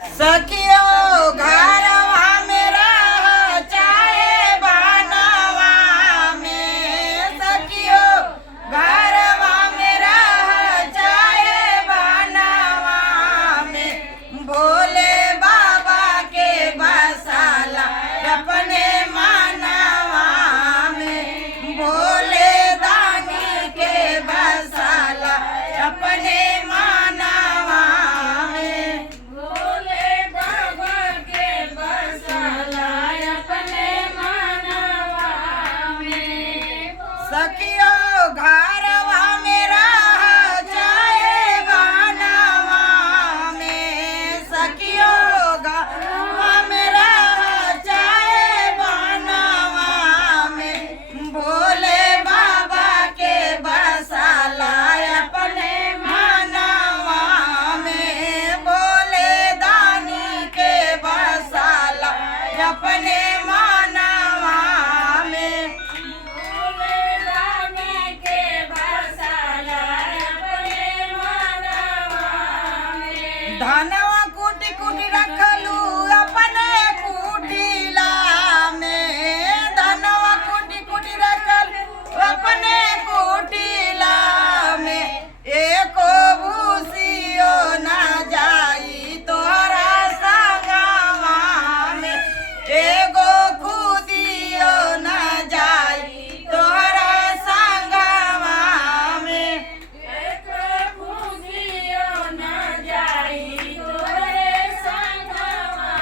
सखियो घरवा में रह चाहे बनवा में, सखियो घरवा में रह चाहे बनवा में, भोले बाबा के बसाला अपने मनवा में, भोले दानी के बसाला अपने मनवा में, भोले बाबा के बसाला अपने मनवा में। सखियो घरवा में रह चाहे बनवा में, सखियो घरवा में रह चाहे बनवा में, भोले बाबा के बसाला अपने मनवा में, भोले दानी के बसाला अपने मनवा में। भोले दानी के बसाला अपने मनवा में। धनवा कुटी कुटी रखलू अपने कुटिला में, धनवा कुटी कुटी रखलू अपने कुटिला में, एको भूसियो ना जाई तोहरा संगवा में, एगो खुदियो ना जाई तोहरा संगवा में। एक खुदियो न जाई तोरे संगवा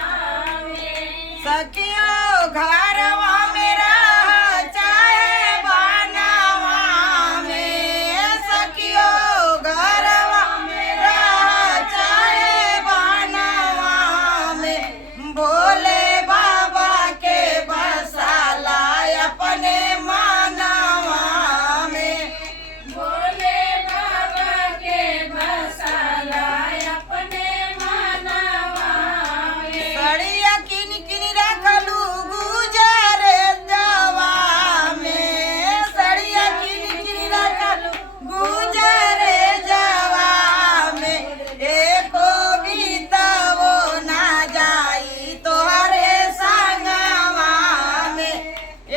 में। सखियो घरवा में रह चाहे बनवा में, सखियो घरवा में रह चाहे बनवा में, भोले बाबा के बसाला अपने मनवा में, भोले बाबा के बसाला अपने मनवा में। सड़िया किन किन रखलू गुजरे जवा में, सड़िया किन किन रखलू गुजरे जवा में, एको बीतवो ना जाई तोहरे संगवा में,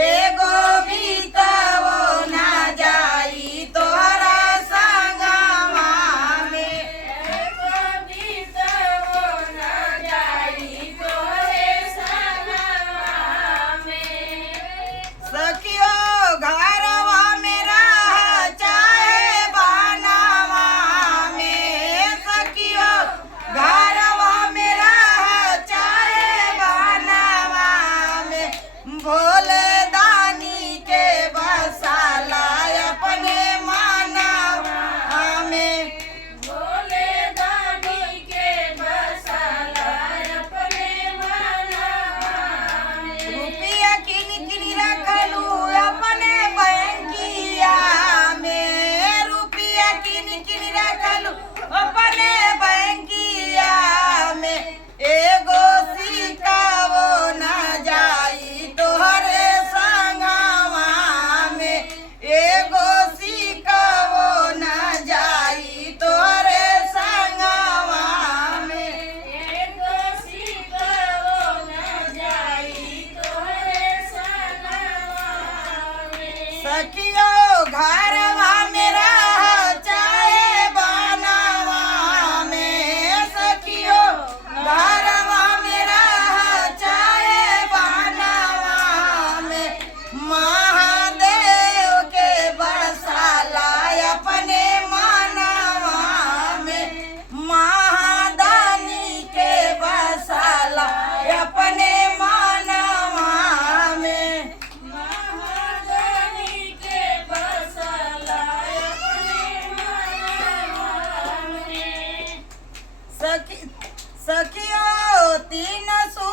एगो बीतवो ना जाई तोहरा संगवा में। एको बीतवो न जाई तोरे संगवा में। सखियो घरवा में रह चाहे बनवा में, सखियो घरवा में रह चाहे बनवा में, भोले दानी के बसाला अपने मनवा में, भोले दानी के बसाला अपने मनवा में। रुपया किन किन रखलू अपने बैंकिया में, रुपया किन किन रखलू अपने बैंकिया में, एगो सिक्कावो ना जाई तोहरे संगवा में, एगो सिक्कावो ना जाई तोहरे संगवा में। एको सिक्कावो न जाई तोरे संगवा में। सखियो घरवा में रह चाहे बनवा में, सखियो घरवा में रह चाहे बनवा में, महादेव के बसाला अपने मनवा में, महादानी के बसाला अपने मनवा में। महादानी के बसाला अपने मनवा में। सखियो तीन सू